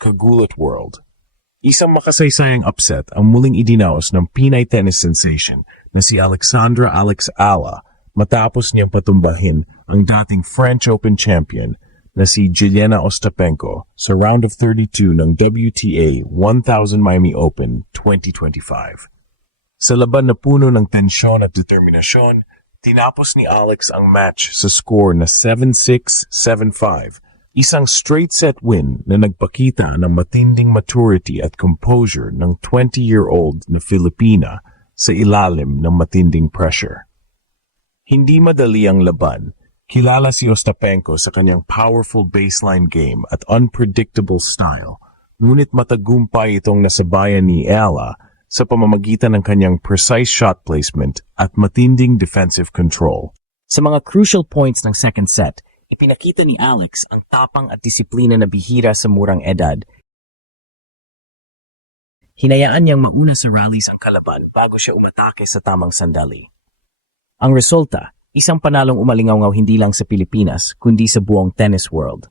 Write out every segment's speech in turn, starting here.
Kagulat World. Isang makasaysayang upset ang muling idinaos ng Pinay tennis sensation na si Alexandra Alex Ala matapos niyang patumbahin ang dating French Open champion na si Jelena Ostapenko sa round of 32 ng WTA 1000 Miami Open 2025. Sa laban na puno ng tensyon at determinasyon, tinapos ni Alex ang match sa score na 7-6, 7-5, isang straight-set win na nagpakita ng matinding maturity at composure ng 20-year-old na Filipina sa ilalim ng matinding pressure. Hindi madali ang laban. Kilala si Ostapenko sa kanyang powerful baseline game at unpredictable style, ngunit matagumpay itong nasabayan ni Ala sa pamamagitan ng kanyang precise shot placement at matinding defensive control. Sa mga crucial points ng second set, ipinakita ni Alex ang tapang at disiplina na bihira sa murang edad. Hinayaan niyang mauna sa rallies ang kalaban bago siya umatake sa tamang sandali. Ang resulta, isang panalong umalingaw hindi lang sa Pilipinas, kundi sa buong tennis world.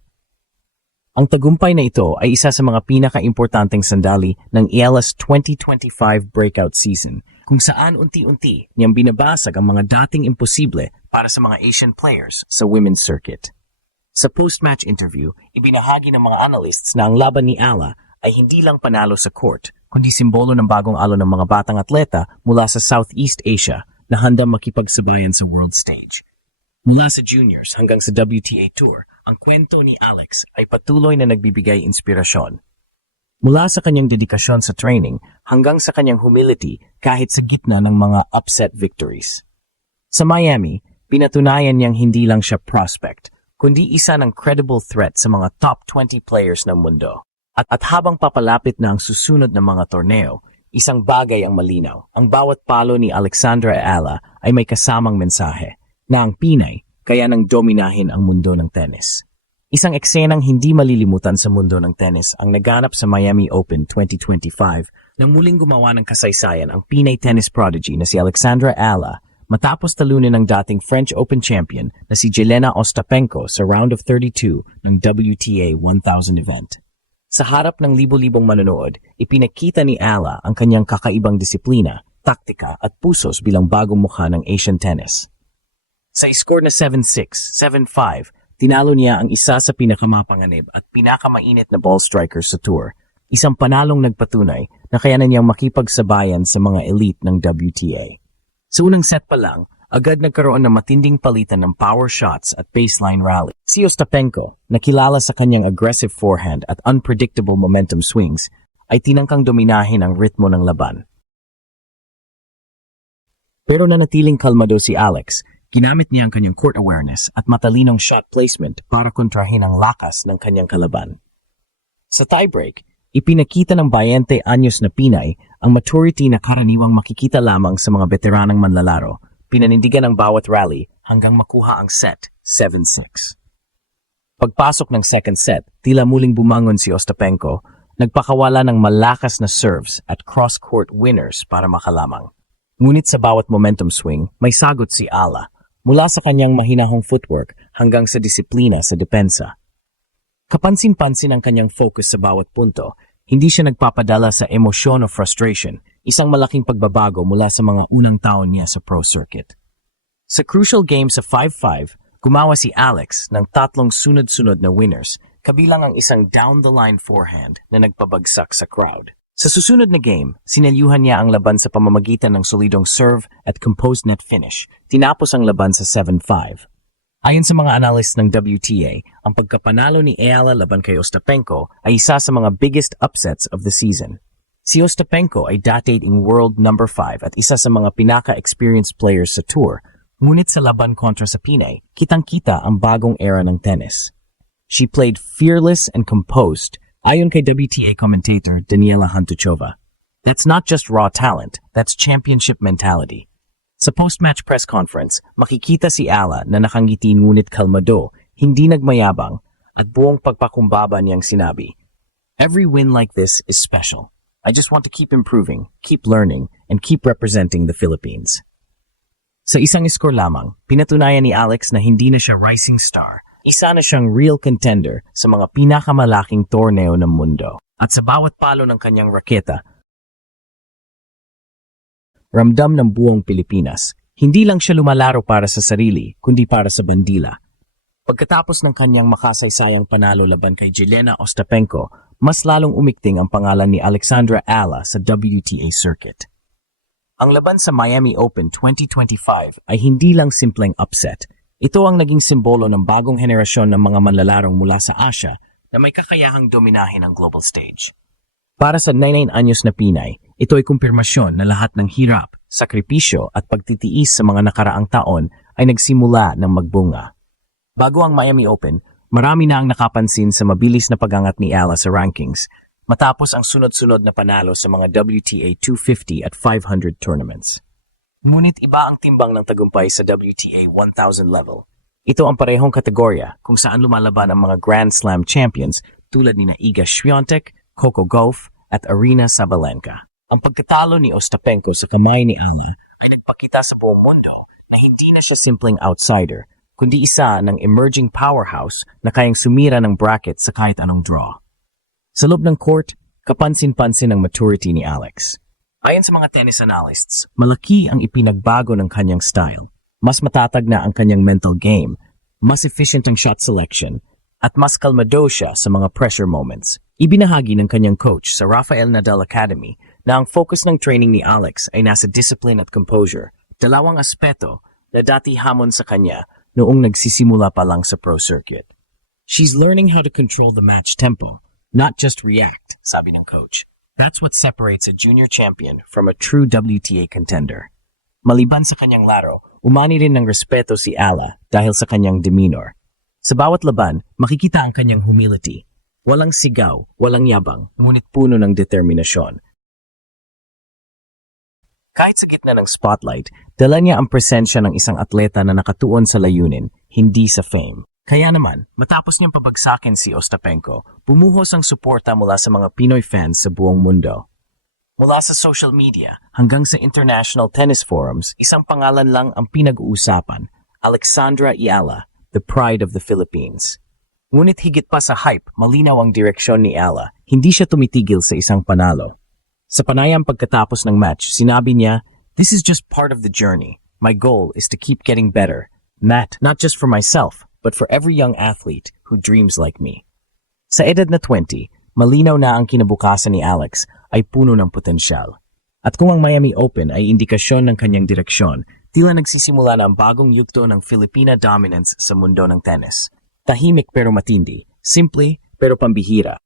Ang tagumpay na ito ay isa sa mga pinaka-importanteng sandali ng Ala's 2025 breakout season, kung saan unti-unti niyang binabasag ang mga dating imposible para sa mga Asian players sa women's circuit. Sa post-match interview, ibinahagi ng mga analysts na ang laban ni Ala ay hindi lang panalo sa court, kundi simbolo ng bagong alon ng mga batang atleta mula sa Southeast Asia na handang makipagsabayan sa world stage. Mula sa juniors hanggang sa WTA Tour, ang kwento ni Alex ay patuloy na nagbibigay inspirasyon. Mula sa kanyang dedikasyon sa training hanggang sa kanyang humility kahit sa gitna ng mga upset victories. Sa Miami, pinatunayan niyang hindi lang siya prospect, kundi isa ng credible threat sa mga top 20 players ng mundo. At habang papalapit na ang susunod na mga torneo, isang bagay ang malinaw. Ang bawat palo ni Alexandra Ala ay may kasamang mensahe na ang Pinay kaya nang dominahin ang mundo ng tennis. Isang eksenang hindi malilimutan sa mundo ng tennis ang naganap sa Miami Open 2025 nang muling gumawa ng kasaysayan ang Pinay tennis prodigy na si Alexandra Ala matapos talunin ng dating French Open champion na si Jelena Ostapenko sa round of 32 ng WTA 1000 event. Sa harap ng libo-libong manonood, ipinakita ni Ala ang kanyang kakaibang disiplina, taktika at pusos bilang bagong mukha ng Asian tennis. Sa score na 7-6, 7-5, tinalo niya ang isa sa pinakamapanganib at pinakamainit na ball strikers sa tour, isang panalong nagpatunay na kayanan niyang makipagsabayan sa mga elite ng WTA. Sa unang set pa lang, agad nagkaroon ng matinding palitan ng power shots at baseline rally. Si Ostapenko, na kilala sa kanyang aggressive forehand at unpredictable momentum swings, ay tinangkang dominahin ang ritmo ng laban. Pero nanatiling kalmado si Alex, ginamit niya ang kanyang court awareness at matalinong shot placement para kontrahin ang lakas ng kanyang kalaban. Sa tiebreak, ipinakita ng 20 anyos na Pinay ang maturity na karaniwang makikita lamang sa mga veteranang manlalaro. Pinanindigan ang bawat rally hanggang makuha ang set, 7-6. Pagpasok ng second set, tila muling bumangon si Ostapenko, nagpakawala ng malakas na serves at cross-court winners para makalamang. Ngunit sa bawat momentum swing, may sagot si Ala, mula sa kanyang mahinahong footwork hanggang sa disiplina sa depensa. Kapansin-pansin ang kanyang focus sa bawat punto, hindi siya nagpapadala sa emosyon o frustration, isang malaking pagbabago mula sa mga unang taon niya sa pro circuit. Sa crucial game sa 5-5, gumawa si Alex ng 3 sunod-sunod na winners, kabilang ang isang down-the-line forehand na nagpabagsak sa crowd. Sa susunod na game, sinelyuhan niya ang laban sa pamamagitan ng solidong serve at composed net finish. Tinapos ang laban sa 7-5. Ayon sa mga analysts ng WTA, ang pagkapanalo ni Ala laban kay Ostapenko ay isa sa mga biggest upsets of the season. Si Ostapenko ay dating world number 5 at isa sa mga pinaka-experienced players sa tour, ngunit sa laban kontra sa Pinay, kitang-kita ang bagong era ng tennis. She played fearless and composed, ayon kay WTA commentator Daniela Hantuchova. That's not just raw talent, that's championship mentality. Sa post-match press conference, makikita si Ala na nakangiti ngunit kalmado, hindi nagmayabang, at buong pagpakumbaba niyang sinabi, "Every win like this is special. I just want to keep improving, keep learning, and keep representing the Philippines." Sa isang score lamang, pinatunayan ni Alex na hindi na siya rising star, Isa na siyang real contender sa mga pinakamalaking torneo ng mundo. At sa bawat palo ng kanyang raketa, ramdam ng buong Pilipinas. Hindi lang siya lumalaro para sa sarili, kundi para sa bandila. Pagkatapos ng kanyang makasaysayang panalo laban kay Jelena Ostapenko, mas lalong umikting ang pangalan ni Alexandra Ala sa WTA circuit. Ang laban sa Miami Open 2025 ay hindi lang simpleng upset. Ito ang naging simbolo ng bagong henerasyon ng mga manlalarong mula sa Asia na may kakayahang dominahin ang global stage. Para sa 99 anyos na Pinay, ito ay kumpirmasyon na lahat ng hirap, sakripisyo at pagtitiis sa mga nakaraang taon ay nagsimula ng magbunga. Bago ang Miami Open, marami na ang nakapansin sa mabilis na pagangat ni Ala sa rankings matapos ang sunod-sunod na panalo sa mga WTA 250 at 500 tournaments. Ngunit iba ang timbang ng tagumpay sa WTA 1000 level. Ito ang parehong kategorya kung saan lumalaban ang mga Grand Slam champions tulad ni Iga Swiatek, Coco Gauff at Aryna Sabalenka. Ang pagkatalo ni Ostapenko sa kamay ni Ala ay nagpakita sa buong mundo na hindi na siya simpleng outsider, kundi isa ng emerging powerhouse na kayang sumira ng bracket sa kahit anong draw. Sa loob ng court, kapansin-pansin ang maturity ni Alex. Ayon sa mga tennis analysts, malaki ang ipinagbago ng kanyang style. Mas matatag na ang kanyang mental game, mas efficient ang shot selection, at mas kalmado siya sa mga pressure moments. Ibinahagi ng kanyang coach sa Rafael Nadal Academy na ang focus ng training ni Alex ay nasa discipline at composure, dalawang aspeto na dati hamon sa kanya noong nagsisimula pa lang sa pro circuit. She's learning how to control the match tempo, not just react, sabi ng coach. That's what separates a junior champion from a true WTA contender. Maliban sa kanyang laro, umani rin ng respeto si Ala dahil sa kanyang demeanor. Sa bawat laban, makikita ang kanyang humility. Walang sigaw, walang yabang, ngunit puno ng determinasyon. Kahit sa gitna ng spotlight, dala niya ang presensya ng isang atleta na nakatuon sa layunin, hindi sa fame. Kaya naman, matapos niyang pabagsakin si Ostapenko, bumuhos ang suporta mula sa mga Pinoy fans sa buong mundo. Mula sa social media hanggang sa international tennis forums, isang pangalan lang ang pinag-uusapan, Alexandra Ala, the pride of the Philippines. Ngunit higit pa sa hype, malinaw ang direksyon ni Ala, hindi siya tumitigil sa isang panalo. Sa panayam pagkatapos ng match, sinabi niya, "This is just part of the journey. My goal is to keep getting better. Not just for myself, but for every young athlete who dreams like me." Sa edad na 20, malinaw na ang kinabukasan ni Alex ay puno ng potensyal. At kung ang Miami Open ay indikasyon ng kanyang direksyon, tila nagsisimula na ang bagong yugto ng Filipina dominance sa mundo ng tennis. Tahimik pero matindi, simple pero pambihira.